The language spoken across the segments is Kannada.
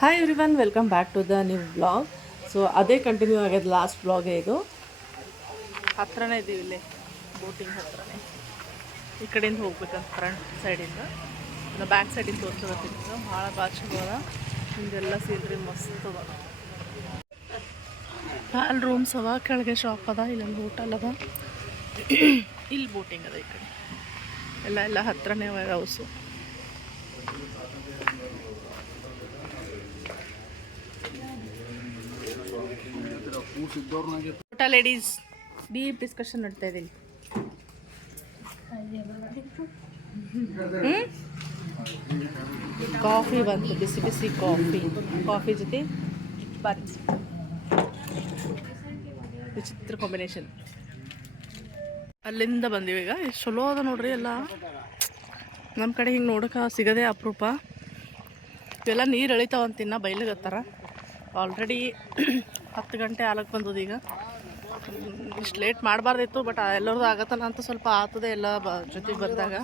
Hi everyone welcome back to the new blog so ಅದೇ ಕಂಟಿನ್ಯೂ ಆಗ್ಯದ ಲಾಸ್ಟ್ ಬ್ಲಾಗೇ ಇದು. ಹತ್ರನೇ ಇದ್ದೀವಿ ಇಲ್ಲಿ ಬೋಟಿಂಗ್ ಹತ್ರನೇ. ಈ ಕಡೆಯಿಂದ ಹೋಗ್ಬೇಕಂತ ಫ್ರಂಟ್ ಸೈಡಿಂದ ನಾನು ಬ್ಯಾಕ್ ಸೈಡಿಂದ ತೋರಿಸ್ಕೊಳ್ತೀನಿ ಭಾಳ ಬಾಚುಗಳ ಹಿಂದೆಲ್ಲ ಸೀನ್ರಿ ಮಸ್ತ್ ಅದ. ಅಲ್ಲಿ ರೂಮ್ಸ್ ಅವ, ಕೆಳಗೆ ಶಾಪ್ ಅದ, ಇಲ್ಲೊಂದು ಹೋಟೆಲ್ ಅದ. ಇಲ್ಲಿ ಬೋಟಿಂಗ್ ಅದ ಈ ಕಡೆ. ಎಲ್ಲ ಎಲ್ಲ ಹತ್ರನೇ ಅವ ಹೌಸು ಊಟ ಲೇಡೀಸ್ ಡೀಪ್ ಡಿಸ್ಕಷನ್ ನಡ್ತಾ ಇದ್ದೀನಿ ಕಾಫಿ ಬಂತು, ಬಿಸಿ ಬಿಸಿ ಕಾಫಿ. ಕಾಫಿ ಜೊತೆ ಬನ್ಸ್ ವಿಚಿತ್ರ ಕಾಂಬಿನೇಷನ್ ಅಲ್ಲಿಂದ ಬಂದೀವಿ ಈಗ. ಎಷ್ಟು ಚಲೋ ಅದ ನೋಡ್ರಿ ಎಲ್ಲ. ನಮ್ಮ ಕಡೆ ಹಿಂಗೆ ನೋಡೋಕೆ ಸಿಗದೆ ಅಪರೂಪ. ಇವೆಲ್ಲ ನೀರು ಎಳಿತಾವಂತಿನ್ನ ಬೈಲಿಗತ್ತಾರ ಆಲ್ರೆಡಿ ಹತ್ತು ಗಂಟೆ ಆಲಕ್ಕೆ ಬಂದದ ಈಗ. ಇಷ್ಟು ಲೇಟ್ ಮಾಡಬಾರ್ದಿತ್ತು ಬಟ್ ಎಲ್ಲರದು ಆಗತ್ತಲ್ಲ ಅಂತ ಸ್ವಲ್ಪ ಆತದೆ ಎಲ್ಲ ಬ ಜೊತೆಗೆ ಬಂದಾಗ.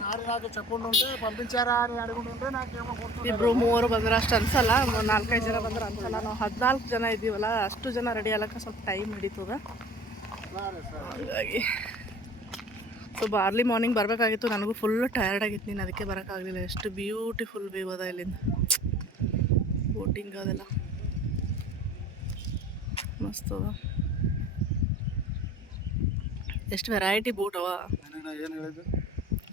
ಇಬ್ಬರು ಮೂವರು ಬಂದ್ರೆ ಅಷ್ಟು ಅನ್ಸಲ್ಲ ನಾಲ್ಕೈದು ಜನ ಬಂದ್ರೆ ಅನ್ಸಲ್ಲ. ನಾವು ಹದಿನಾಲ್ಕು ಜನ ಇದ್ದೀವಲ್ಲ, ಅಷ್ಟು ಜನ ರೆಡಿ ಆಗಕ್ಕೆ ಸ್ವಲ್ಪ ಟೈಮ್ ಹಿಡಿತದ. ಹಾಗಾಗಿ ಸೊ ಅರ್ಲಿ ಮಾರ್ನಿಂಗ್ ಬರಬೇಕಾಗಿತ್ತು, ನನಗೂ ಫುಲ್ ಟಯರ್ಡ್ ಆಗಿತ್ತು. ನೀನು ಅದಕ್ಕೆ ಬರೋಕ್ಕಾಗಲಿಲ್ಲ ಎಷ್ಟು ಬ್ಯೂಟಿಫುಲ್ ವ್ಯೂ ಅದ ಇಲ್ಲಿಂದ. ಬೋಟಿಂಗ್ ಅದೆಲ್ಲ. ಮಸ್ತ್ ಅದ. ಎಷ್ಟು ವೆರೈಟಿ ಬೂಟ್ ಅವ?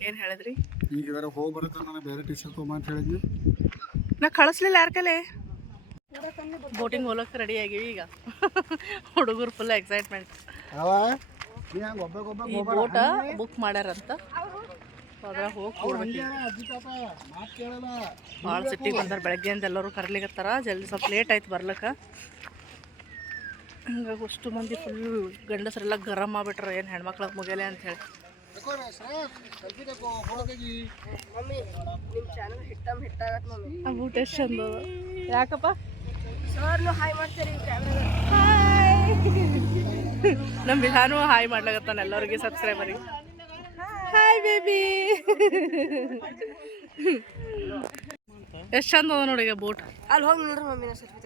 ಏನು ಹೇಳಿದ್ರಿ? ಈಗ ಇದರ ಹೋಗಿ ಬರುತ್ತೆ ನನಗೆ ಬೇರೆ ಟಿ ಶರ್ಟ್ ತೊಗೊಂಬ ಹೇಳಿದ್ವಿ ನಾ ಕಳಿಸ್ಲಿಲ್ಲ ಯಾರ ಕಲೆ? ಬೋಟಿಂಗ್ ಹೋಲಕ್ಕೆ ರೆಡಿ ಆಗಿವಿ ಈಗ. ಹುಡುಗರು ಫುಲ್ ಎಕ್ಸೈಟ್ಮೆಂಟ್ ಈ ಬೋಟ ಬುಕ್ ಮಾಡ್ಯಾರಂತ? ಅದ್ರ ಹೋಗಿ ಕೂಡ್ಬೇಕು ಭಾಳ ಸಿಟ್ಟಿಗೆ ಬಂದಾರ ಬೆಳಗ್ಗೆಯಿಂದ ಎಲ್ಲರೂ ಕರ್ಲಿಕತ್ತಾರ. ಜಲ್ದಿ ಸ್ವಲ್ಪ ಲೇಟ್ ಆಯ್ತು ಬರ್ಲಕ್ಕ. ಹಿಂಗಾಗಿ ಅಷ್ಟು ಮಂದಿ ಫುಲ್ ಗಂಡಸರೆಲ್ಲ ಗರಂ ಮಾಡಿಬಿಟ್ರೆ ಏನು ಹೆಣ್ಮಕ್ಳಿಗೆ ಮುಗಿಯಲೆ ಅಂತ ಹೇಳಿ. ಆ ಬೂಟ್ ಎಷ್ಟು ಚಂದ. ಯಾಕಪ್ಪ? ನಮ್ಮ ಬಿಹಾನು ಹಾಯ್ ಮಾಡ್ಲಾಗತ್ತಾನ ಎಲ್ಲರಿಗೆ ಸಬ್ಸ್ಕ್ರೈಬರಿಗೆ ಹಾಯ್ ಬೇಬಿ ಎಷ್ಟು ಚಂದ ಅದ ನೋಡಿ ಈಗ ಬೋಟ್ ಅಲ್ಲಿ ಹೋಗಿ ನೋಡ್ರಿ ಮಮ್ಮಿನ ತಗೋ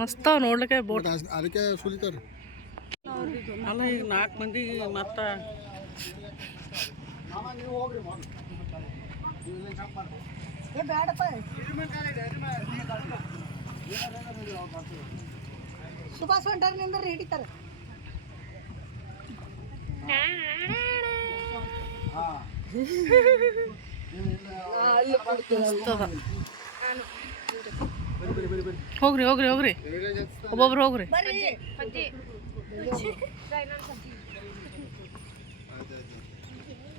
ಮಸ್ತ್ ನೋಡ್ಲಿಕ್ಕೆ ಬೋಟ್. ಅದಕ್ಕೆ ಸುಲಿತಾರೆ. ಅಲ್ಲ ಈಗ ನಾಲ್ಕು ಮಂದಿ ಮತ್ತ ಏ ಬೇಡಪ್ಪ ಸುಭಾಷ್ ಹೊಂಟಾರ ನಿಂದ್ರ ಹಿಡಿತಾರ. ಅದ ಹೋಗ್ರಿ ಹೋಗ್ರಿ ಹೋಗ್ರಿ. ಒಬ್ಬೊಬ್ರು ಹೋಗ್ರಿ.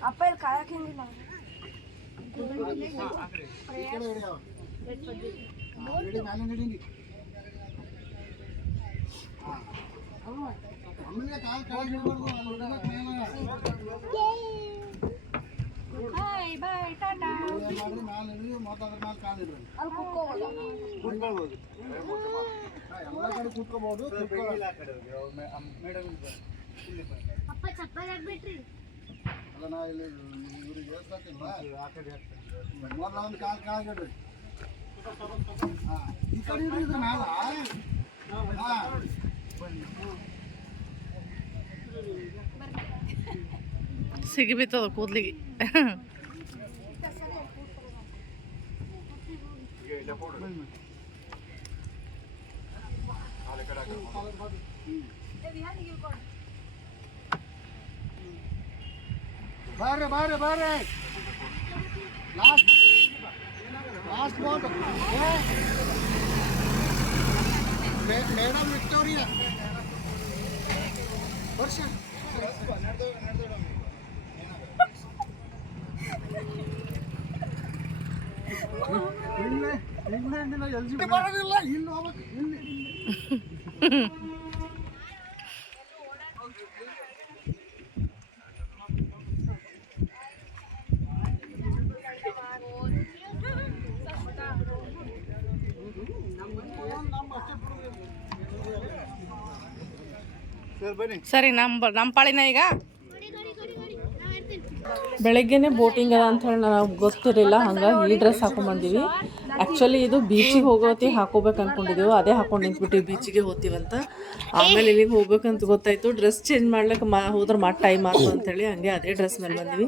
ಅಪ್ಪ ಇಲ್ಲಿ ಕಾಯಕ್ ಹೆಂಗಿಲ್ಲ. ಕಾಲು ಮ್ಯಾಲೆ ಕಾಲು ಇಡ್ರಿ. ಅಲ್ಲಿ ಎಲ್ಲ ಕಡೆ ಹಾ, ಅಪ್ಪ ಕಡೆ ಕೂತ್ಕೋಬಹುದು ಅಲ್ಲ ನಾ ಇಲ್ಲಿ ಇವ್ರಿಗೆ ಹೇಳ್ಬೇಕಿಲ್ವ? ಮೊದ್ಲು ಒಂದು ಆಕಡೆ ಕೆಳಗೆ ಇಡ್ರಿ. ಹಾ, ಈ ಕಡೆ ಇಡ್ರಿ ಇದ್ರ ಮ್ಯಾಲ. ಹಾ. ಸಿಗಿ ಬಿತ್ತದ ಕೂದ್ಲಿಗೆ ಬರ್ರಿ ಬರ್ರಿ ಬರ್ರಿ last last boat madam Victoria ವರ್ಷ ಇಲ್ಲಿ ಇಲ್ಲಿ ಸರಿ ನಮ್ಮ ನಮ್ಮ ಪಾಳಿನ ಈಗ ಬೆಳಗ್ಗೆನೆ ಬೋಟಿಂಗ್ ಅದ ಅಂತ ಹೇಳಿ ನಾವು ಗೊತ್ತಿರಲಿಲ್ಲ. ಹಂಗಾಗಿ ಈ ಡ್ರೆಸ್ ಹಾಕೊಂಡ್ಬಂದಿವಿ ಆ್ಯಕ್ಚುಲಿ ಇದು ಬೀಚಿಗೆ ಹೋಗೋತಿ ಹಾಕೋಬೇಕು ಅನ್ಕೊಂಡಿದ್ದೀವಿ ಅದೇ ಹಾಕೊಂಡು ನಿಂತ್ಬಿಟ್ಟಿವಿ ಬೀಚಿಗೆ ಹೋಗ್ತೀವಂತ ಆಮೇಲೆ ಇಲ್ಲಿಗೆ ಹೋಗ್ಬೇಕಂತ ಗೊತ್ತಾಯಿತು. ಡ್ರೆಸ್ ಚೇಂಜ್ ಮಾಡ್ಲಿಕ್ಕೆ ಮಾ ಹೋದ್ರೆ ಮತ್ತೆ ಟೈಮ್ ಆಯ್ತು ಅಂತೇಳಿ ಹಂಗೆ ಅದೇ ಡ್ರೆಸ್ ಮೇಲೆ ಬಂದ್ವಿ.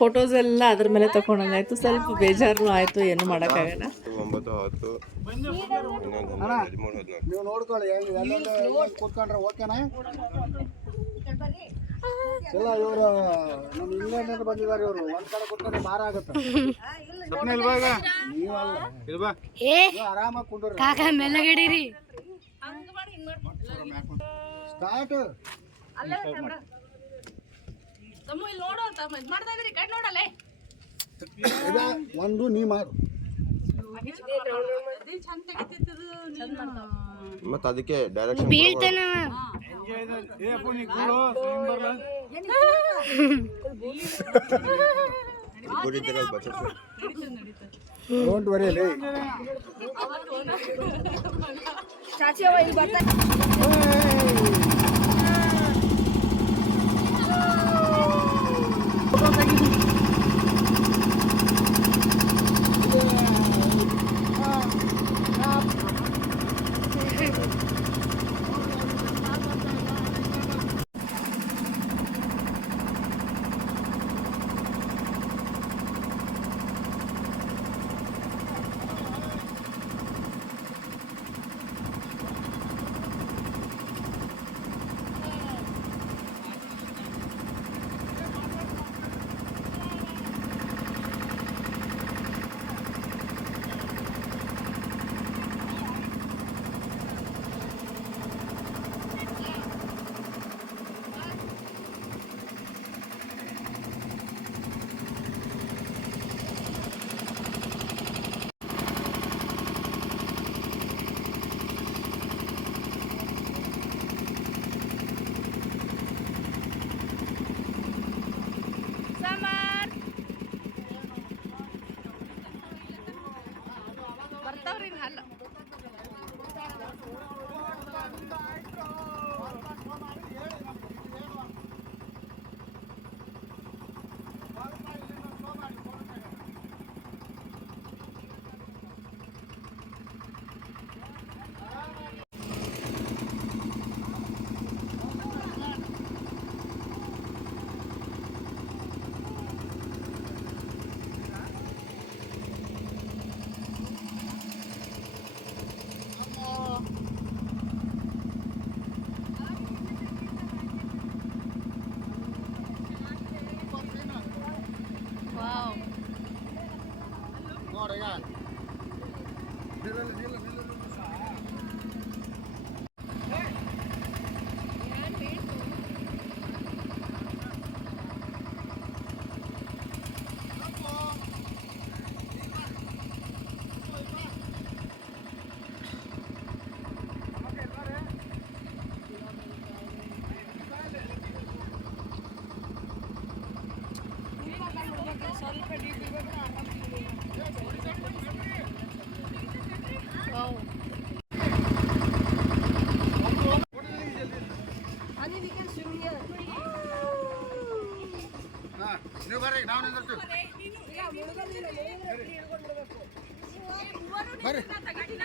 ಫೋಟೋಸ್ ಎಲ್ಲ ಅದ್ರ ಮೇಲೆ ತಗೊಂಡಂಗಾಯ್ತು ಸ್ವಲ್ಪ ಬೇಜಾರು ಆಯಿತು. ಏನು ಮಾಡೋಕ್ಕಾಗಲ್ಲ ನೀವು ನೋಡ್ಕೊಳ್ಳಿ ಓಕೆನಾ ಇಲ್ಲ ಇವರು ನಮ್ಮ ಇಂಗ್ಲೆಂಡ್ ಬಂದಿದ್ದಾರೆ ಇವರು. ಒಂದ್ ಕಡೆ ಕೂತ್ಕೊಂಡ್ರೆ ಮಾರ ಆಗುತ್ತೆ. ನೀವಲ್ಲ. ನೀವು ಆರಾಮಾಗಿ ಕುಂಡ್ರಿ. ಮೆಲ್ಲಗಡಿರಿ. ಸ್ಟಾರ್ಟ್. ಒಂದು ನೀ ಮಾಡು. ಮತ್ತೆ ಅದಕ್ಕೆ ಡೈರೆಕ್ಷನ್ ಡೋಂಟ್ ವರಿ ಲೇ ಚಾಚಿ ಅವ ಇಲ್ಲಿ ಬರ್ತಾ ಅಂತವ್ರಿ ಹಲ್ಲ ನೋಡ್ರಿ ನಿಲ್ಲ ನಿಲ್ಲ ನಿಲ್ಲ ಹಾ ನೀವು ಬರ್ರಿ ನಾವು ನಿಂದಿರ್ತೀವಿ. ಬರ್ರಿ.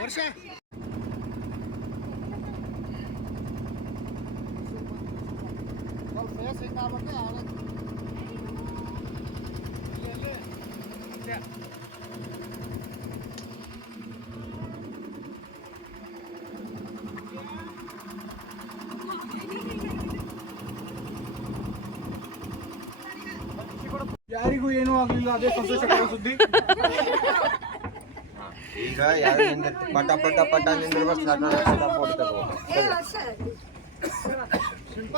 ವರ್ಷ. ಫೇಸ್ ಯಾರಿಗೂ ಏನೂ ಆಗಲಿಲ್ಲ ಅದೇ ಸಂತೋಷ ಸುದ್ದಿ. ಈಗ ಯಾರು ನಿಂದಿರ್ತಿ ಪಟ ಪಟ ಪಟ ನಿಂದಿರ್ಬೇಕು ತಗೋ ಶಿಲ್ಪ.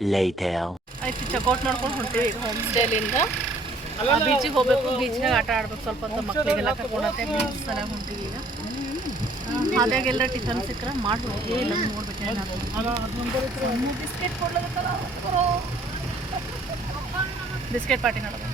Later. ಆಯ್ತು ಚೆಕ್ಔಟ್ ಮಾಡ್ಕೊಂಡು ಹೊಂಟಿವಿ. ಈಗ ಹೋಮ್ ಸ್ಟೇಲಿಂದ ಬೀಚಿಗೆ ಹೋಗ್ಬೇಕು ಬೀಚ್ನಾಗ ಆಟ ಆಡ್ಬೇಕು ಸ್ವಲ್ಪ ಹೊತ್ತು ಮಕ್ಕಳಿಗೆಲ್ಲ ಕರ್ಕೊಂಡತ್ತೆ ಬೀಚ್ ಸಲ ಹೊಂಟೀವಿ ಈಗ. ಅದಾಗೆಲ್ಲ ಟಿಫನ್ ಸಿಕ್ಕರೆ ಮಾಡ್ಬೇಕು ಇಲ್ಲ ನೋಡ್ಬೇಕು ಏನಾದ್ರು ಬಿಸ್ಕೆಟ್ ಕೊಡ್ಲತ್ತಲ್ಲ ಬಿಸ್ಕೆಟ್ ಪಾರ್ಟಿ ಮಾಡೋದು.